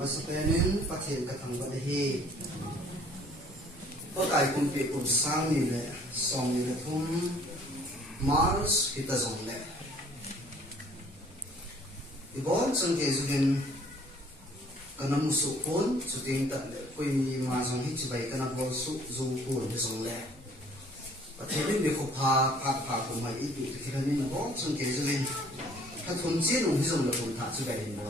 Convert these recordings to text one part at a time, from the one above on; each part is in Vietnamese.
Masapenin pathin kathang balahi Pakai kumpi kumsang nile Song nile thum Mars hita zong le Ibon sang kezuhin Kana musu pun Suting tak le Koi mi ma zong hit sibai kana bol su zong pun zong le Pathin di kupa pa kumai itu Tikiranin ibon sang kezuhin Kathum chinung hizong le pun tak sibai himbo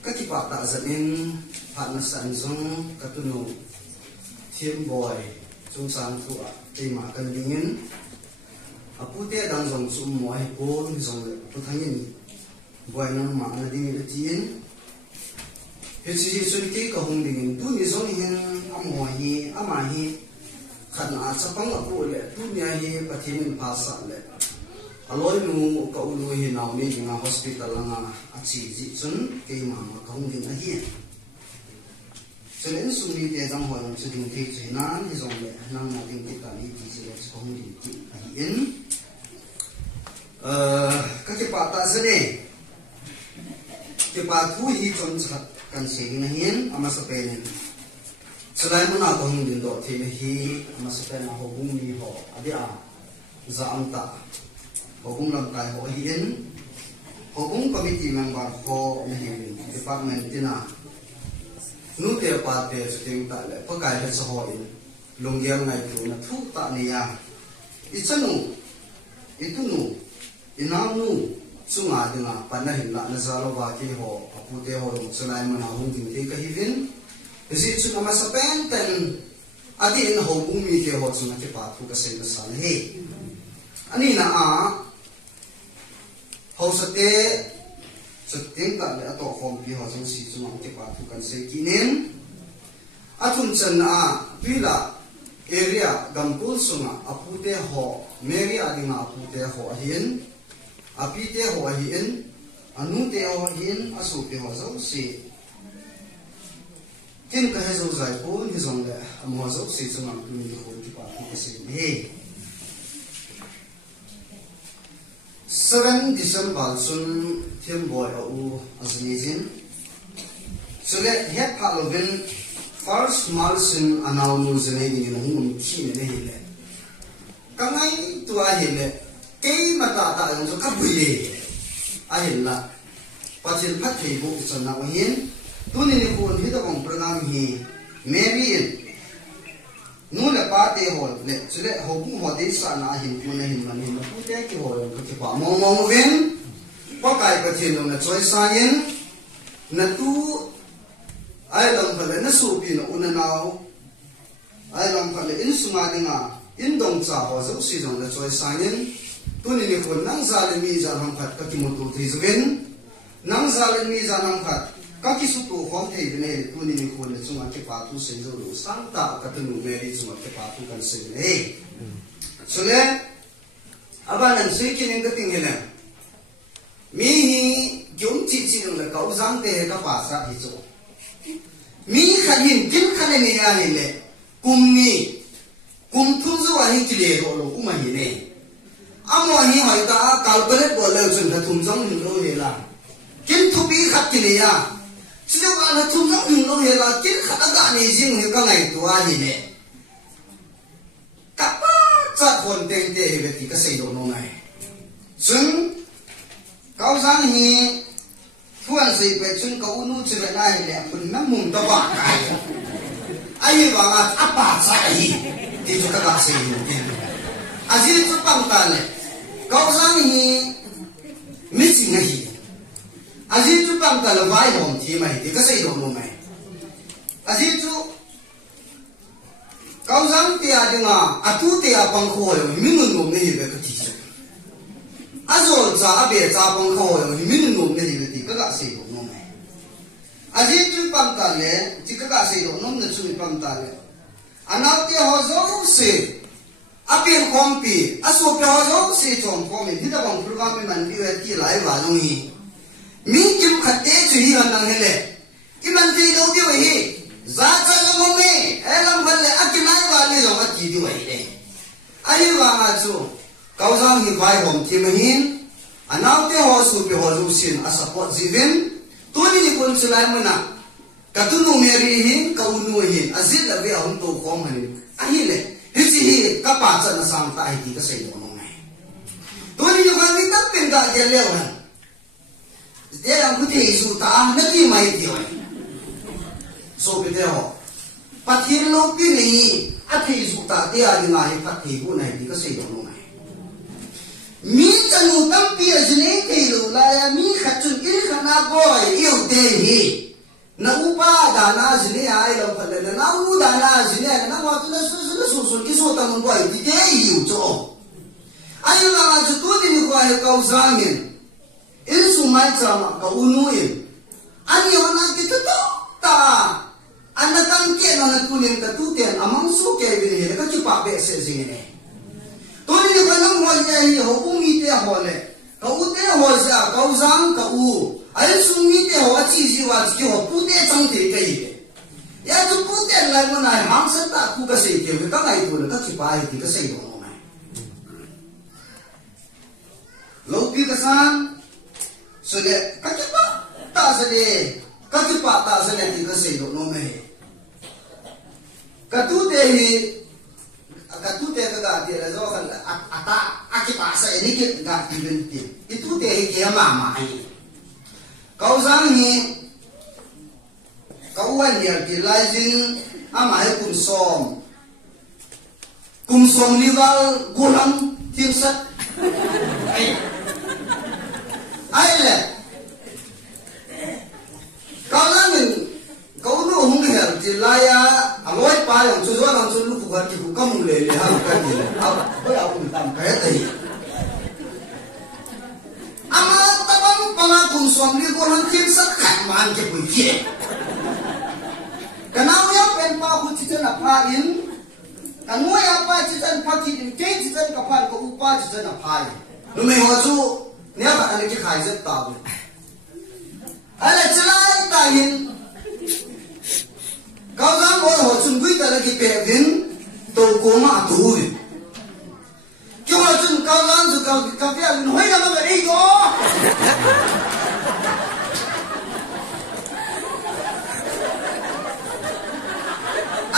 Katipak tak zanin Patna sanzong katunu Tim boy Chung sang tua Terima akan dingin Apu te dang zong sumuai pun Zong putangin Boy nang ma na dingin atiin Hitsisi sulti kahung dingin Tu ni zong hin amuahi amahi Khadna sapang apu le Dunia hi patimin pasak le Aloy nu ka ulu hi naw ni nga hospital nga achi ji chun ke ma ma kaung din a hi chenen suri te dang ho nam chuding the china ni zong le nang na ding ki ta ni ti ji le kaung din ti a hi in ka ke pa ta zane ke pa thu hi chon chat kan se na hin ama sa pe nen salai muna kaung din do the hi ama sa pe na ho bung ni ho adia za ang ta Hokung lam kai ho hiin Hokung committee member ho hiin department tina nu te pa te suting ta le pakai le so ho in longyang ngai tu na thu ta ni ya ichanu itunu inamu sunga dinga panna hin la na zalo ba ki ho apu te ho sunai mana hung ding te ka hivin isi chu ma sa pen ten adi in ho bung mi ke ho chu na ke pa thu ka se na sa he ani na a Hau sate Suting tak le ato form pi ho sang si sumang ke pa tu kan se kinin Atun chan na pila area gampul sunga apute ho meri adinga apute ho hin apite ho hin anu te ho hin asu pe ho zo si tin ka he zo zai pun hi zong le amo zo si sumang tu ni ho ki pa tu ka se he 7 December sun Tim boy au azizin so let het palovin first marsin anal muzene ni hum chi ne hele kangai tu a hele kei mata ta yong so kabuye a hella pachil phat thei bu sanna wahin tuni ni kun hi da bang program hi Marian nu le pa te ho le chule ho bu ho de sa na hin ku na hin man hin pu te ki ho ko ti pa mo mo ven pa kai ka thi no na choi sa yin na tu ai long phale na su pi no una nau ai long phale in su ma dinga in dong cha ho zo si jong na choi sa yin tu ni ko nang za le mi za hang phat ka ki mo tu thi zwen nang za le mi za nang phat Kaki sutu hong thei bine tu ni ko le chunga ke pa tu se zo lu sang ta ka tu nu me ri chunga ke pa tu kan se ne so le abanan se ki ning ka ting hele mi hi gyum chi chi le ka uzang te ka pa sa hi zo mi khanin kin khane ne ya ni le kum thu zo wa hi ki le ro lo kuma hi ne amo hi hai ta calculate bo le chun na thum jong ni lo he la kin thu bi khat ki ne ya Sino ba na tumang yung lo hela kin khataga ni jing ni ka ngai tua ni ne kapa cha khon teng te he ti ka sei do no ngai sun kau sang hi thuan sei pe chun ka unu chi ba nai le pun na mum ta ba kai ai ba ma apa sa hi ti ju ka ka sei ni azil tu pang ta le kau sang hi mi chi ngai Aziz tu pang ta lawai hom thi mai ti ka sei do no mai Aziz tu kau sang ti a dinga atu ti a pang kho yo min nu ne hi be ka ti so azol za be za pang kho yo min nu ne hi be ti ka sei do no mai Aziz tu pang ta le ti ka sei do no ne chu pang ta le anau ti ho zo se apien kompi aso pe ho zo se chom ko me hi da bang program me man bi ti lai wa no hi Min kim khate chu hi nang hele iman ti do di we hi za cha lo mo me elam balle akinai wa ni lo ma ti di we le ai wa ma chu kau sang hi vai hom ti ma hin anau te ho su pe ho lu sin a support jivin tu ni kon sulai mana katunu meri hin kaunu hin azil la ve ahum to kom hani ahile hisi hi kapa cha na sam ta hi ka sei no nai tu ni kon ni tak pen da gel le wan de ang ku ti su ta na ki mai ti oi so pe de ho pathir lo pi ni a thi su ta de a ni ngai pathi bu nai ti ka sei no nai mi chanu tam pi a jne ke lo la ya mi khachun il khana boy yêu te hi na upa dana jne ai lo phale na u dana jne na wa tu na su ki so ta mon boy ti te yu cho ai la ju tu ni ko ai ka uzangin il su mai chama ka unuin ani ona ki to ta ana tam ke na kunin ka tu ten amang su ke bi ne ka chi pa be se jing ne tu ni ko nam ho ye ho u mi te ho le ka u te ho sa ka uzang ka u ai su mi te ho chi ji wa chi ho pu te chang te kai ya tu pu te lai mo na ham san ta ku ka se ke ka ngai tu ka chi pa ai ti ka se no mai lo pi ka san so le ka chi pa ta sa le ka chi pa ta sa le ti ka se no mai ka tu te hi ka tu te ka ti la zo kan ata a chi pa sa ni ke ga ti ben ti itu te hi ke ma ma ai kau sang ni kau wan dia ti lai jin ama hai kum som ni wal gulam tim sat ai le kau lang ni kau nu hung her ti lai ya amoi pa yang chu zo lang chu lu ku ga ti ku kam le le ha ka ti le a ba ya ku tam ka ya tai ama tabang panga kum som ni gulam tim sat khat man ke pui ke kanau ya pen pa ku chi chen a pa in kanua ya pa chi chen pa ti in ke chi chen ka pan ko u pa chi chen a pa in nu me ho chu nya ba ani ki khai zet ta bu ala chlai ta in kau zang ho ho chun gui ta la ki pe vin to ko ma tu wi ki ho chun kau zang zu ka pe lin hoi ga ma ei go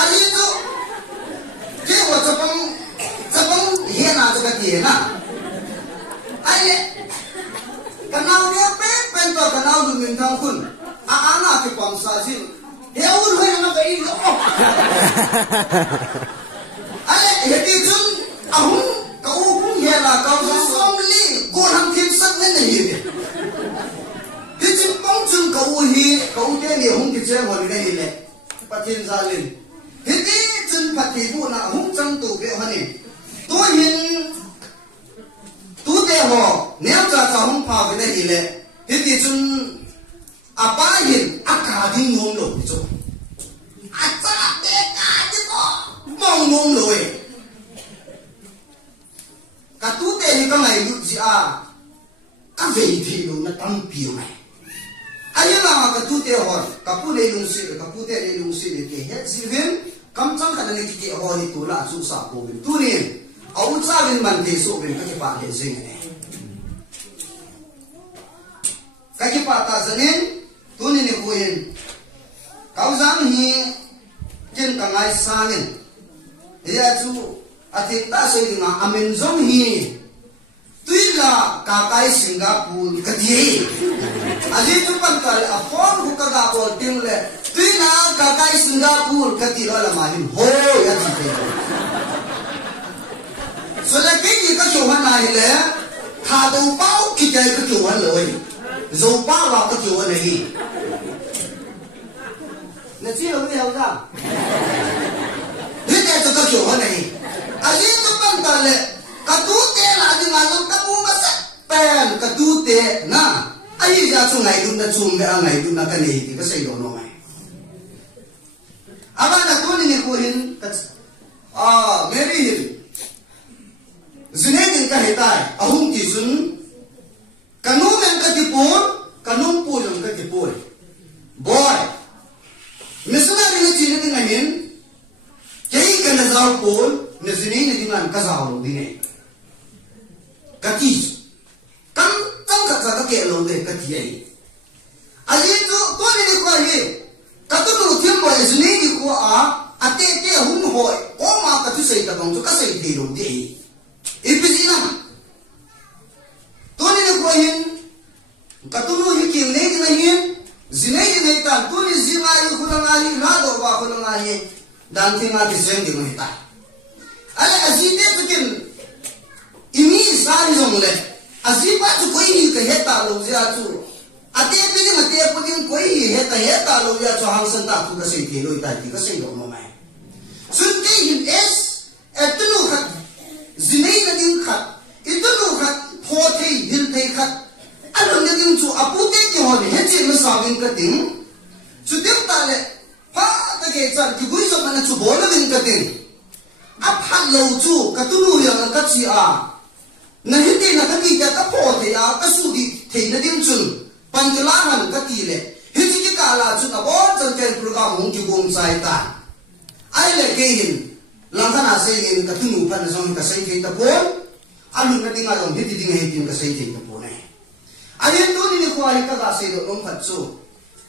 ali tu ke ho chapang he na to ka ti na ai kanau dia pen to kanau du min thang kun a ana ke pam sa ji he ur hoi na ka i lo ai he ti chun ahum ka u hum he la ka u som li ko ham thim sat ne ne hi he chun pong chun ka u hi ka u te ni hum ki che ho ni ne le pathin zalin he ti chun pati bu na hum chang tu be ha ni to hin tu te ho ne cha cha hum pa be ne hi le he ti chun apa hin aka ding ngom lo cho a cha te ka ji ko mong ngom lo e ka tu te ni ka ngai lu ji a ka ve thi lo na tam pi mai ai la ka tu te ho ka pu le lung si ka pu te le lung si le ke he si vin kam chang ka ne ki ke ho ni tu la chu sa ko vin tu ni au cha vin man te so vin ka ke pa he sing ne ka ke pa ta zanin tu ni ni kuin kau zang hi jen ka ngai sangin ya chu ati ta se ni ma amen zong hi tuila ka kai Singapore ka ti ali tu pan ka a phone hu ka ga bol tim le tuila ka kai Singapore ka ti la ma hin ho ya ti pe so la ke ni ka jo han ai le tha do pau ki dai ka jo han loi zo pa wa ka jo han nei na chi lo ni hao da ni te to ka jo han nei ali tu pan ka le ka tu te la di ma lo ka bu ma sa pen ka tu te na ai ja chu ngai dun na chu me a ngai dun na ka nei ti ka sei do no mai aba na tu ni ko hin ka meri hin zine din ka hetai ahum ki sun kanu men ka ti pur kanum pur ka ti pur boy missionary ni chi ni na hin kei ka na zau pur ni zine ni din an ka zau lo din ka ti kam tam ka ke lo de ka ti ai ali tu to ni ko hi ka tu lu thiam bo zuni ni ko a ate te hum hoi o ma ka tu sei ta bang tu ka sei de lo de ipizina to ni ko hin ka tu lu hi kim ne ni hin zinai ni ta tu ni zima yu ko na ni la do ba ko na ni dan thi ma ti sen di ni ta ale azite tu kin ini sari jong le aziba tu koi ni ka heta lo ja tu ate pe ni ate pe ni koi heta lo ja chu hang san ta tu ka sei ke lo ta ti ka sei lo ma mai sun te hin es etnu khat zinai na din khat itnu khat pho thei hil thei khat alon na din chu apu te ki ho ne he che ma sa bin ka ting chu te ta le pa ta ke chan ki gui so na chu bol bin ka ting a phat lo chu ka tu lu yang ka chi a na hindi na ka ti ka pho the ya ka su di thei na dim chun pan ka la han ka ti le hi chi ka la chu na bo chan ken program hung ki gom sai ta ai le ke hin lang kana sei ni ka tu nu pan song ka sei ke ta po alu na ding a long hi ti ding he tin ka sei ke ta po ne ai to ni ko ai ka ga sei do long khat chu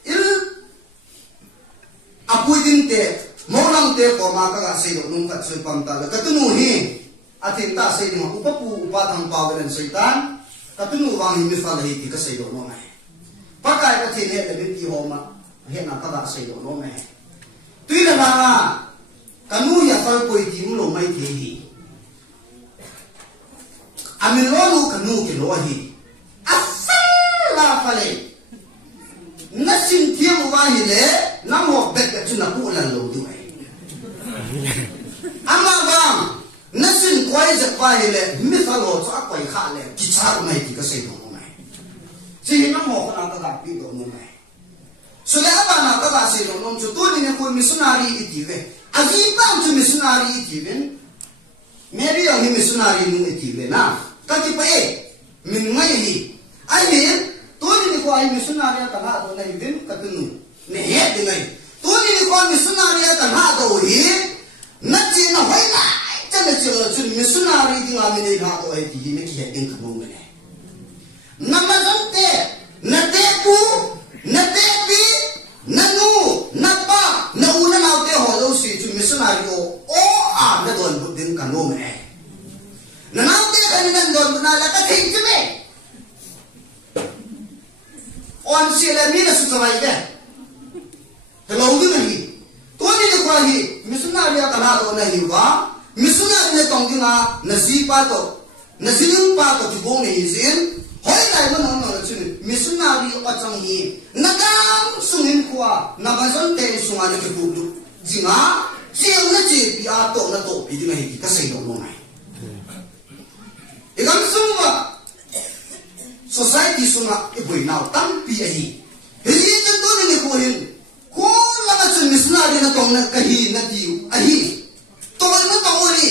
il apui din te mo lang te ko ma ka ga sei do long khat chu pam ta ka tu nu hi atin ta sei ni upa pu upa thang pa ga sei tan ka tu nu wang hi mi fa le ti ka sei do no mai pa kai ka thi ne le bin ti ho ma he na ka ga sei do no mai tui la na kanu ya fal poi ti mu lo mai ke hi amin lo lu kanu ke lo hi asala fale na sin thiam wa hi le na mo bet ka chu na pu lan lo du ai ama bang na sin kwai ja pa hi le mi fa lo cha kwai kha le ki cha mai ti ka sei do mai si na mo ka na ka pi do no mai so le aba na ka ba sei do no chu tu ni ne ko missionary iti ve azi bang tu missionary iti ven maybe ang missionary nu iti ve na ka ti pa min ngai hi ai ne tu ni ko ai missionary ka na do na ven ka tu nu ne he de ngai tu ni ko missionary ka na do hi na chi na hoi na cha na chi chu missionary ding a mi ne ha do ai ti ne ki he ding ka mo ne na ma zon te na te pu na te pi na nu na pa na u na nau te ho lo si chu missionary ko o a na don bu ding ka no me na nau te ka ni nan don na la ka thing chu me on si la mi na su samai ke hello du na hi to ni de kwa hi missionary ka na do na hi wa missionary ne tong ki na zi pa to na zin pa to ki bo ni zin hoi lai mo no no chu missionary o chang hi na kam sungin kwa na ba zon te sunga ne ki bu du jinga chiang na chi pi a to na to pi di na hi ka sei do no mai igam sungwa society sunga e boi nau tam pi a hi hi tan to ni ko hin ko la ba chu missionary na tong na ka hi na di a hi to na to ri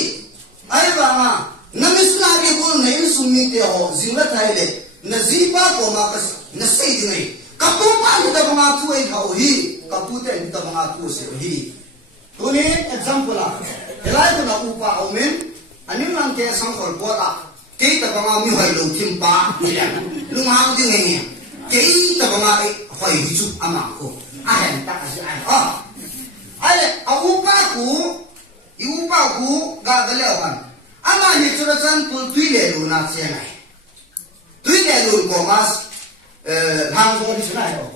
ai ba ma na missionary ko nei sumi te ho jingla thai le na zipa ko ma ka na sei di ngai ka pu pa ni da ma tu ai ha hi ka pu te ni da ma tu se hi to ni example la elai ko na upa o men anim lang ke sang khol po la ke ta ba ma mi hai lo kim pa ni la lu ma di ngai ke ta ba ma ai hoi chu ama ko a hen ta ka ai ai a upa ku upa ku ga da le wan ama ni chu ra chan tu tui le lu na che ngai tui le lu ko mas hang zo ni chna yo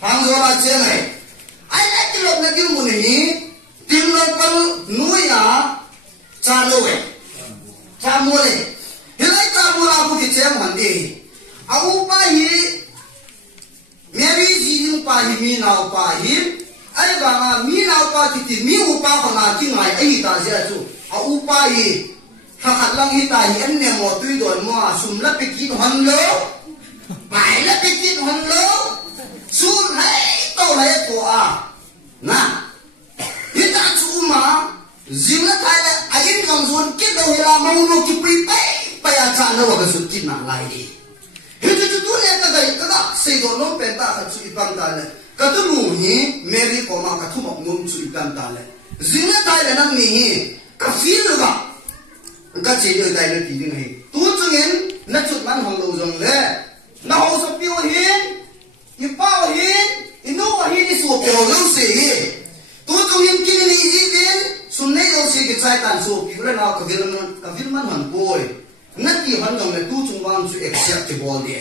hang zo la che ngai ai la ti lo na ti mu ni tim lo pal nu ya cha lo we cha mo le hi lai cha mo la ku ki che man de a u pa hi meri ji ni pa hi mi na pa hi ai ba ma mi na pa ti mi u pa ko na ki ngai ai ta ja chu a u pa hi ha khat lang hi ta hi an ne mo tui don mo sum la pe ki hon lo bai la pe ki hon lo sun hai to lai ko a na hi ta chu ma zing la thai la ai ngam zon ki do la ma no ki pi pai pa ya cha na wa ga su ki na lai di hi tu tu le ta dai ka da sei do no pe ta kha chu i bang ta le ka tu lu ni meri ko ma ka thu mok ngum chu i bang ta le zing la thai la nang ni ka feel ga ka che yo dai le ti ding he tu chungin na chut man hong lo jong le na ho so piu hin i pa hi kafilman han boy nati han dong le tu chung wang chu acceptable de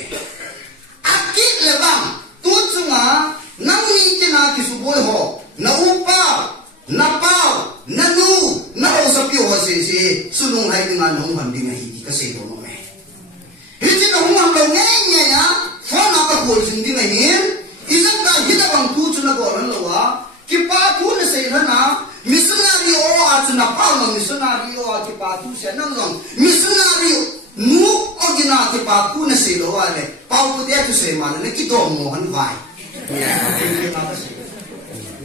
akit le bang tu chunga nang ni ke na ki su boy ho na upa na pau na nu na o sa pio ho se se sunung hai nga nong han ding hi ka se do no me hi ti no hong lo nge nge ya fa na ka ko jing ding hi izan ka hi da bang tu chu na go ran lo wa ki pa tu na se na missionary o atuna palma missionary o ati patu se nang long missionary nu ogina ati papu na se lo wale pau ku te tu se mal ne ki do mo han vai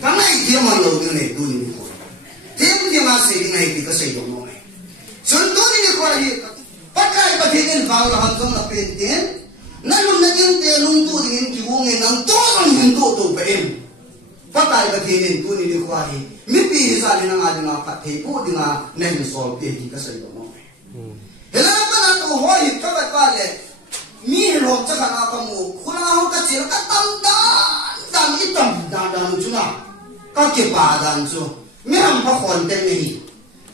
kana i dia man lo ne tu ni ko te mu dia ma se ni ai ka se do mo me son do ni ko ai pakai pa thegen vaw la han jong la pe ten na lu na din te lung tu din ki wo nge nang to nang hin to pe em pakai pa thegen tu ni ko ai mi pi sa ni na nga dinga phat thei pu dinga nen sol pe ki ka sai do no hela pa na to hoi ka ba pa le mi ro cha ka na pa mu khuna ho ka chi ka tam dan i tam dan chu na ka ke pa dan chu mi ram pa khon te me hi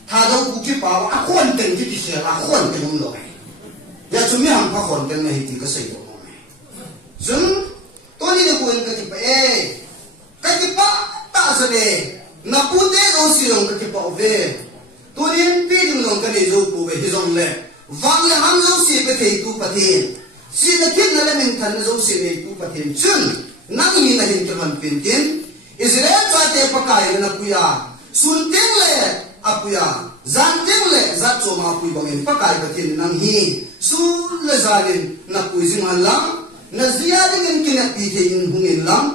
tha do ku ki pa a khon te ki ki se la khon te no lo ya chu mi ram pa khon te me hi ki ka sai do no sun to ni de ko en ka ti pa ka ti pa ta sa de na pute o si long ka pa ve tu nin pi ding long ka ni zo pu ve hi zong le wang le ham zo si pe thei tu pa the si na kin na le men than zo si ne tu pa the chun nang ni na hin ka man pin tin Israel cha te pa kai na pu ya sun teng le apuya zan teng le za cho ma pu bang in pa kai pa tin nang hi su le zalin na pu jing han lam na zia ding in kin pi the in hung in lam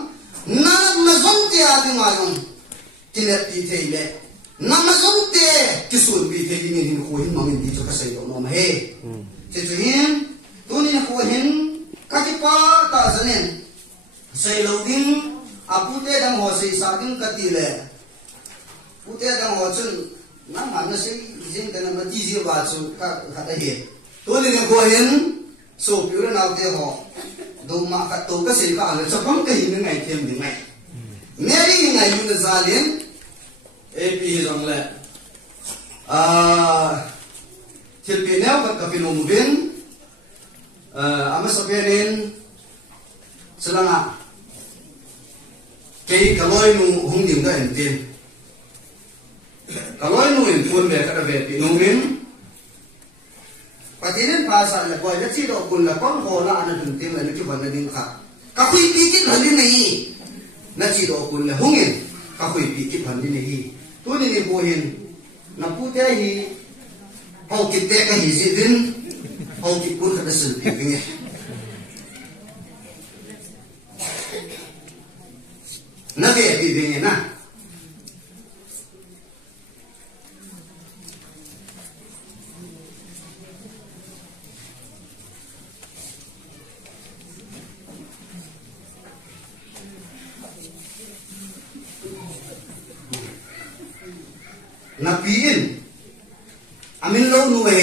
na zon te a ding a yong kile pi the le namazon te kisun pi the ding in ko hin mang in di cho ka sai do no ma he che che hin tu ni ko hin ka ki pa ta zanen sai lo ding apu te dang ho sai sa ding ka ti le pu te dang ho chun na ma na sai jing ka na ma ti ji ba chu ka ka ta he tu ni ko hin so pi ra na te ho do ma ka to ka sai ka le cha pang ka hin ngai them ding ngai Mary ngai yu na zalin AP zong le Filipino ka pinumubin ama sabihin sila nga kay kaloy nu hungdim ka entin kaloy nu inpun be kada be pinungin patinin pasa la boy na sido kun la pang hola ana duntin la kiban na din ka kakuy pikit halin nahi na sido kun la hungin kakuy pikit halin nahi tunin ni buhin na pute hi hau kitte ka hi sidin hau kipun kada silpi pingi na be bi pingi na napiin amin lo nuwe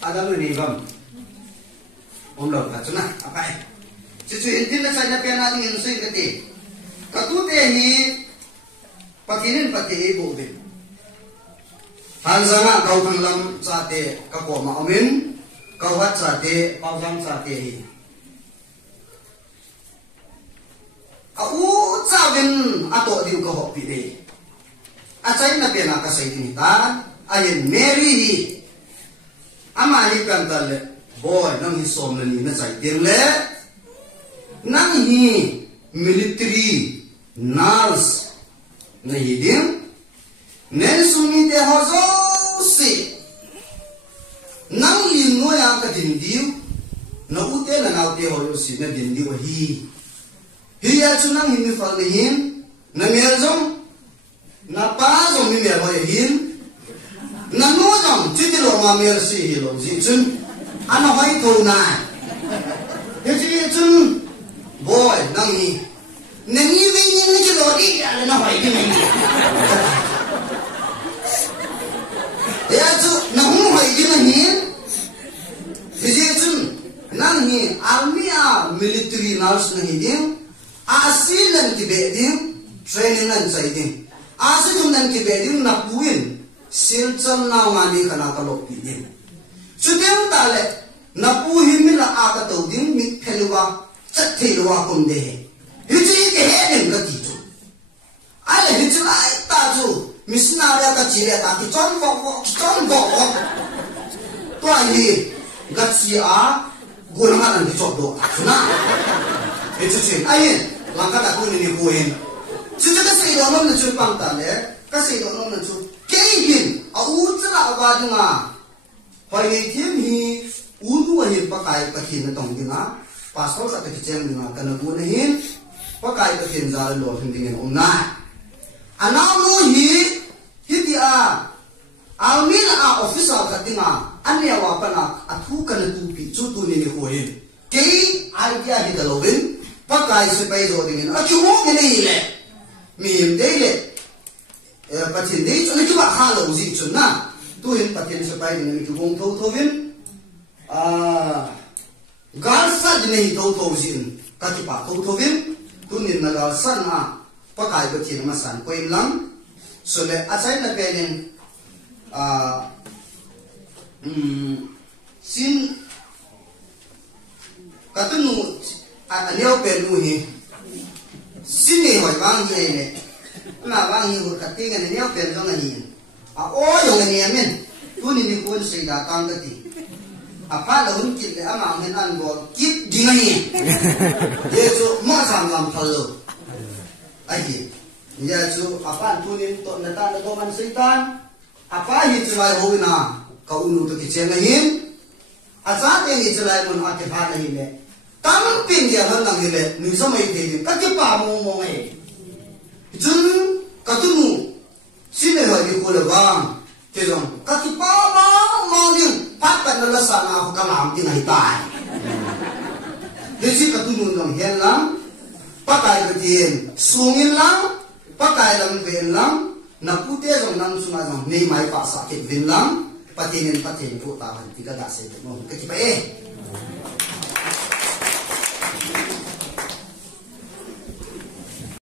ada lu ni bang om lo ka chuna apa ai chu intin na sa na pe na ding sui kati katute hi pakinin pati ibu din hanzana kau tanglam sate kapo ma amin kau hat sate pausang sate hi au cawin ato diu ka hopi de acai na pena ka sai ni ta ayen Mary hi ama hi kantal boy nang hi som ni na sai ding le nang hi military nurse na hidim nen sumi te hozo si nang lin no ya ka dindiu na ute na na te hozo si na dindiu hi ya chu nang hin fal ni hin na mer jong na pa jong mi mer ho hin na no jong chi ti lo ma mer si hi lo ji chun ana hoi ko na he ji chun boy nang ni nengi vengi ni lo di ala na hoi ki nei chu na hu hai din na hi phiji chun nan hi army a military nurse na hi din asilan ki be din training nan chai din asitum nan ki be din na puin sil cham na ngani kana ka lok pi din chudem ta le na pu hi mi la a ka to din mi khelwa chat thilwa kum de hi chi ke he din ka ti chu ai hi chu ai ta chu missionaria ka chi le ta ki chon bo to ai hi ga chi a gol ma nan ki chot do na e chu chi ai lang ka ta ku ni ku hin chu chu ka sei do nom na chu pang ta le ka sei do nom na chu ke hin a u chla wa dinga hoi ni thiam hi u du hi pa kai pa thin na tong dinga pastor sa te chen dinga kana bu na hin pa kai pa thin za lo thin ding on na anau no hi dia almin a officer ka dinga anya wa pa na athu kana tu pi chu tu ni ho hin ke idea hi da lovin pa kai se pai zo ding a chu mo ni le mi de le pa thin dei chu ni ba ha lo ji chu na tu hin pa thin se pai ding ni chu bong tho vin gal sa ni tho jin ka ti pa tho vin tu ni na gal san na pa kai pa thin ma san ko im lam so le asai na pe nin sin katunu aneo pe nu hi sin ne hoi bang ye ne na bang hi ko katinga ne neo pe dong ani a o yo ne men tu ni ni kun sei da tang ka ti a pa la hun kit le ama men an go kit dinga ni ye so ma sam lam phal lo ai hi ya chu apa tu ni to na ta do man sei tan apa hi chu lai ho na ka unu to ki chen na hin a za te ni chu lai mun a ke pha na hin le tam pin ya han nang le ni so mai te ni ka ke pa mo mo ngai jun ka tu nu sin le ha ki ko le bang ke jong ka ki pa ma ma ni pat pa na la sa na ka lam ti nai tai de si ka tu nu nang hen lam pa kai ka tien sungin lam pa kai lam ven lam na pute jong nam sunga jong nei mai pa sa ke vin lam patinin pu ta han ti ka da se mo ka ki pa